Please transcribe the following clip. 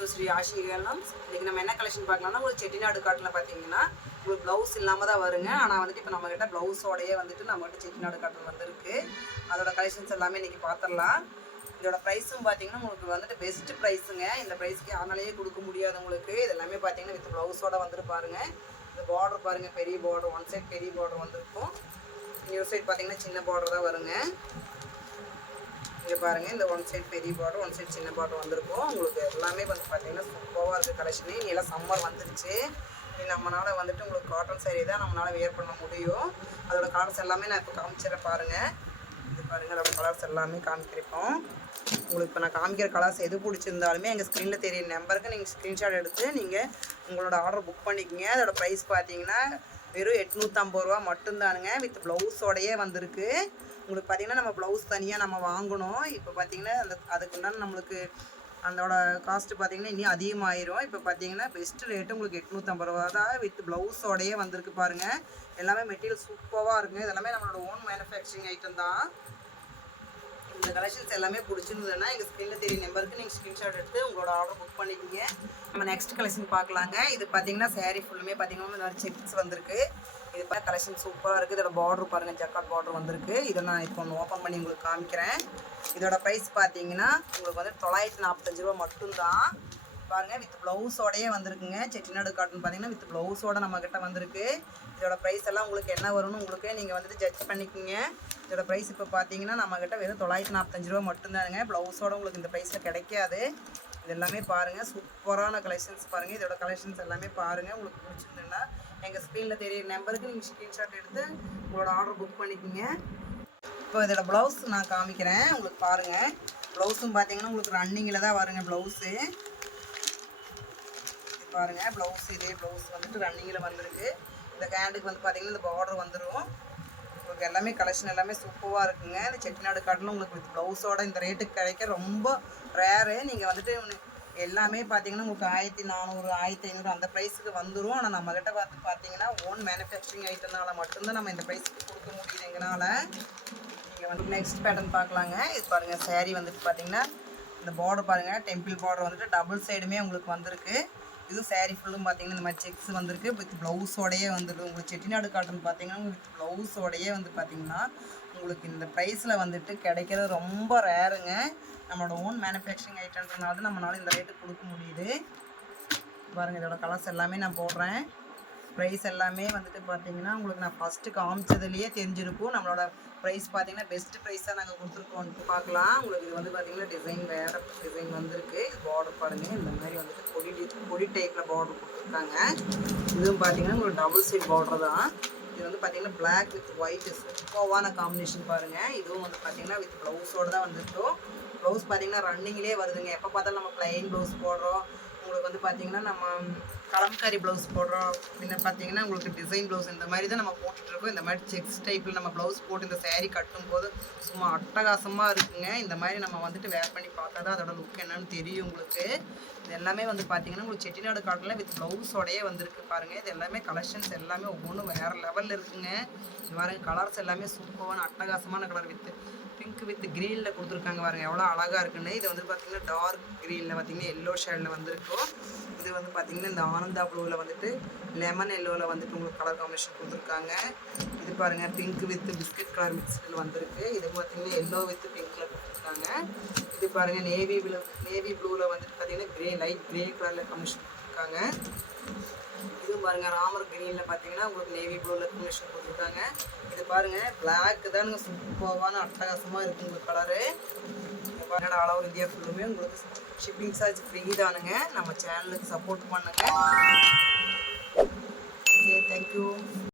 To Sri ஆஷிகலம். இன்றைக்கி நம்ம என்ன கலெக்ஷன் பார்க்கலாம்னா உங்களுக்கு செட்டிநாடு காட்டில் பார்த்தீங்கன்னா உங்களுக்கு ப்ளவுஸ் இல்லாமல் தான் வருங்க. ஆனால் வந்துட்டு இப்போ நம்மக்கிட்ட ப்ளவுஸோடையே வந்துட்டு நம்மகிட்ட செட்டிநாடு காட்டில் வந்துருக்கு. அதோட கலெக்ஷன்ஸ் எல்லாமே இன்றைக்கி பார்த்துடலாம். இதோட ப்ரைஸும் பார்த்தீங்கன்னா உங்களுக்கு வந்துட்டு பெஸ்ட்டு ப்ரைஸுங்க. இந்த ப்ரைஸ்க்கு யாராலேயே கொடுக்க முடியாது உங்களுக்கு. இது எல்லாமே பார்த்தீங்கன்னா வித் ப்ளவுஸோடு வந்துட்டு பாருங்கள். இந்த பார்டர் பாருங்கள், பெரிய பார்டர், ஒன் சைட் பெரிய பார்டர் வந்திருக்கும். இன்னொரு சைட் பார்த்தீங்கன்னா சின்ன பார்டர் தான் வருங்க. இங்கே பாருங்கள், இந்த ஒன் சைட் பெரிய பார்டர், ஒன் சைட் சின்ன பார்டர் வந்திருக்கும். உங்களுக்கு எல்லாமே வந்து பார்த்தீங்கன்னா சூப்பராக இருக்குது கலெக்ஷனு. எல்லாம் சம்மர் வந்துருச்சு. நம்மளால் வந்துட்டு உங்களுக்கு காட்டன் சாரீ தான் நம்மளால் வேர் பண்ண முடியும். அதோட கலர்ஸ் எல்லாமே நான் இப்போ காமிச்சிடறேன் பாருங்கள். இது பாருங்கள், அதோட கலர்ஸ் எல்லாமே காமிக்கிறப்போம். உங்களுக்கு இப்போ நான் காமிக்கிற கலர்ஸ் எது பிடிச்சிருந்தாலுமே எங்கள் ஸ்க்ரீனில் தெரியுற நம்பருக்கு நீங்கள் ஸ்க்ரீன்ஷாட் எடுத்து நீங்கள் உங்களோட ஆர்டர் புக் பண்ணிக்கோங்க. அதோட ப்ரைஸ் பார்த்தீங்கன்னா வெறும் 850 ரூபா மட்டும்தானுங்க. வித் ப்ளவுஸோடையே வந்திருக்கு. உங்களுக்கு பார்த்திங்கன்னா நம்ம ப்ளவுஸ் தனியாக நம்ம வாங்கணும். இப்போ பார்த்திங்கன்னா அதுக்குண்டான நம்மளுக்கு அதோட காஸ்ட்டு பார்த்திங்கன்னா இன்னும் அதிகமாகிடும். இப்போ பார்த்திங்கன்னா பெஸ்ட்டு ரேட்டு உங்களுக்கு 850 ரூபா தான். வித் ப்ளவுஸோடையே வந்திருக்கு பாருங்கள். எல்லாமே மெட்டீரியல் சூப்பராக இருக்குங்க. இதெல்லாமே நம்மளோட ஓன் மேனுஃபேக்சரிங் ஐட்டம் தான். இந்த கலெக்ஷன்ஸ் எல்லாமே பிடிச்சிருந்ததுன்னா எங்கள் ஸ்க்ரீனில் தெரிய நம்பருக்கு நீங்கள் ஸ்க்ரீன்ஷாட் எடுத்து உங்களோட ஆர்டர் புக் பண்ணிக்கிங்க. நம்ம நெக்ஸ்ட் கலெக்ஷன் பார்க்கலாங்க. இது பார்த்திங்கன்னா சாரீ ஃபுல்லுமே பார்த்திங்கன்னா இந்த மாதிரி செக்ஸ் வந்திருக்கு. இது பார்த்து கலெக்ஷன் சூப்பராக இருக்குது. இதோட பார்டர் பாருங்கள், ஜக்காட் பார்டர் வந்திருக்கு. இதை நான் இப்போ ஒன்று ஓப்பன் பண்ணி உங்களுக்கு காமிக்கிறேன். இதோட ப்ரைஸ் பார்த்தீங்கன்னா உங்களுக்கு வந்து 945 ரூபா மட்டும்தான். பாருங்கள், வித் ப்ளவுஸோடையே வந்திருக்குங்க. செட்டிநாடு காட்டன் பார்த்தீங்கன்னா வித் ப்ளவுஸோடு நம்மக்கிட்ட வந்திருக்கு. இதோட ப்ரைஸ் எல்லாம் உங்களுக்கு என்ன வரும்னு உங்களுக்கு நீங்கள் வந்துட்டு ஜட்ஜ் பண்ணிக்கோங்க. இதோட ப்ரைஸ் இப்போ பார்த்தீங்கன்னா நம்மக்கிட்ட வெறும் 945 ரூபா மட்டும்தானுங்க. ப்ளவுஸோடு உங்களுக்கு இந்த ப்ரைஸில் கிடைக்காது. இது எல்லாமே பாருங்கள், சூப்பரான கலெக்ஷன்ஸ் பாருங்கள். இதோட கலெக்ஷன்ஸ் எல்லாமே பாருங்கள். உங்களுக்கு பிடிச்சிருந்துன்னா எங்கள் ஸ்க்ரீனில் தெரியிற நம்பருக்கு நீங்கள் ஸ்க்ரீன்ஷாட் எடுத்து உங்களோட ஆர்டர் புக் பண்ணிக்கோங்க. இப்போ இதோட ப்ளவுஸ் நான் காமிக்கிறேன் உங்களுக்கு பாருங்கள். ப்ளவுஸும் பார்த்தீங்கன்னா உங்களுக்கு ரன்னிங்கில் தான் வருங்க ப்ளவுஸு. பாருங்கள், ப்ளவுஸ் இதே ப்ளவுஸ் வந்துட்டு ரன்னிங்கில் வந்திருக்கு. இந்த ஹேண்டுக்கு வந்து பார்த்திங்கன்னா இந்த பார்டர் வந்துடும். உங்களுக்கு எல்லாமே கலெக்ஷன் எல்லாமே சூப்பராக இருக்குங்க. இந்த செட்டிநாடு காட்டில் உங்களுக்கு வித் ப்ளவுஸோட இந்த ரேட்டுக்கு கிடைக்க ரொம்ப ரேரு. நீங்கள் வந்துட்டு எல்லாமே பார்த்தீங்கன்னா உங்களுக்கு 1400 1500 அந்த ப்ரைஸுக்கு வந்துடும். ஆனால் நம்மக்கிட்ட பார்த்தீங்கன்னா ஓன் மேனுஃபேக்சரிங் ஐட்டம்னால மட்டும்தான் நம்ம இந்த ப்ரைஸுக்கு கொடுக்க முடியுது எங்களால். நீங்கள் வந்து நெக்ஸ்ட் பேட்டர்ன் பார்க்கலாங்க. இது பாருங்கள், சாரீ வந்துட்டு பார்த்தீங்கன்னா இந்த பார்டர் பாருங்கள், டெம்பிள் பார்டர் வந்துட்டு டபுள் சைடுமே உங்களுக்கு வந்திருக்கு. இதுவும் சாரீ ஃபுல்லும் பார்த்தீங்கன்னா இந்த மாதிரி செக்ஸ் வந்திருக்கு. வித் ப்ளவுஸோடையே வந்துருக்கு. உங்களுக்கு செட்டிநாடு காட்டன் பார்த்தீங்கன்னா வித் ப்ளவுஸோடையே வந்து பார்த்திங்கன்னா உங்களுக்கு இந்த ப்ரைஸில் வந்துட்டு கிடைக்கிறது ரொம்ப ரேருங்க. நம்மளோட ஓன் மேனுஃபேக்சரிங் ஐட்டம்ன்றனால நம்மளால இந்த ரேட்டுக்கு கொடுக்க முடியுது. பாருங்கள், இதோட கலர்ஸ் எல்லாமே நான் போடுறேன். ப்ரைஸ் எல்லாமே வந்துட்டு பார்த்தீங்கன்னா உங்களுக்கு நான் ஃபஸ்ட்டு காமிச்சதுலேயே தெரிஞ்சிருக்கும். நம்மளோட ப்ரைஸ் பார்த்தீங்கன்னா பெஸ்ட்டு ப்ரைஸாக நாங்கள் கொடுத்துருக்கோன்ட்டு பார்க்கலாம். உங்களுக்கு இது வந்து பார்த்திங்கன்னா டிசைன் வேறு டிசைன் வந்திருக்கு. இது பார்டர் பாருங்கள், இந்த மாதிரி வந்துட்டு கொடி டைப்பில் பார்டர் கொடுத்துருக்காங்க. இதுவும் பார்த்தீங்கன்னா உங்களுக்கு டபுள் சைட் பார்டர் தான். இது வந்து பார்த்திங்கன்னா பிளாக் வித் ஒயிட் சூப்பரான காம்பினேஷன் பாருங்கள். இதுவும் வந்து பார்த்திங்கன்னா வித் ப்ளவுஸோடு தான் வந்துட்டோம். ப்ளவுஸ் பார்த்திங்கன்னா ரன்னிங்லேயே வருதுங்க. எப்போ பார்த்தாலும் நம்ம ப்ளைன் ப்ளவுஸ் போடுறோம். உங்களுக்கு வந்து பார்த்திங்கன்னா நம்ம கலம்காரி ப்ளவுஸ் போடுறோம். பின்ன பார்த்திங்கன்னா உங்களுக்கு டிசைன் ப்ளவுஸ் இந்த மாதிரி தான் நம்ம போட்டுட்ருக்கோம். இந்த மாதிரி செக்ஸ் டைப்பில் நம்ம ப்ளவுஸ் போட்டு இந்த சாரீ கட்டும்போது சும்மா அட்டகாசமாக இருக்குங்க. இந்த மாதிரி நம்ம வந்துட்டு வேர் பண்ணி பார்த்தா தான் அதோட லுக் என்னன்னு தெரியும் உங்களுக்கு. இது எல்லாமே வந்து பார்த்திங்கன்னா உங்களுக்கு செட்டிநாடு காட்டில் வித் ப்ளவுஸோடையே வந்திருக்கு பாருங்கள். இது எல்லாமே கலெக்ஷன்ஸ் எல்லாமே ஒவ்வொன்றும் வேறு லெவலில் இருக்குங்க. இது பாருங்கள், கலர்ஸ் எல்லாமே சூப்பரான அட்டகாசமான கலர் வித் பிங்க் வித் க்ரீனில் கொடுத்துருக்காங்க பாருங்கள், எவ்வளோ அழகாக இருக்குன்னு. இது வந்து பார்த்திங்கன்னா டார்க் க்ரீனில் பார்த்திங்கன்னா எல்லோ ஷேடில் வந்திருக்கும். இது வந்து பார்த்திங்கன்னா இந்த ஆனந்தா ப்ளூவில் வந்துட்டு லெமன் எல்லோவில் வந்துட்டு உங்களுக்கு கலர் காம்பினேஷன் கொடுத்துருக்காங்க. இது பாருங்கள், பிங்க் வித் பிஸ்கட் கலர் மிக்ஸ்டில் வந்திருக்கு. இது பார்த்திங்கன்னா எல்லோ வித் பிங்க்கில் கொடுத்துருக்காங்க. இது பாருங்கள், நேவி ப்ளூவில் வந்துட்டு பார்த்திங்கன்னா லைட் க்ரே கலரில் காம்பினேஷன் கொடுத்துருக்காங்க. இதுவும் பாருங்கள், ராமர் க்ரீனில் பார்த்தீங்கன்னா உங்களுக்கு நேவி ப்ளூவில் காம்பினேஷன் கொடுத்துருக்காங்க. இது பாருங்கள், பிளாக் தானுங்க சூப்பரான அட்டகாசமாக இருக்குது உங்களுக்கு கலரு. பாருங்கள், ஆல் ஓவர் இந்தியா ஃபுல்லுமே உங்களுக்கு ஷிப்பிங் சார்ஜ் ஃப்ரீ தானுங்க. நம்ம சேனலுக்கு சப்போர்ட் பண்ணுங்கள். Okay, thank you.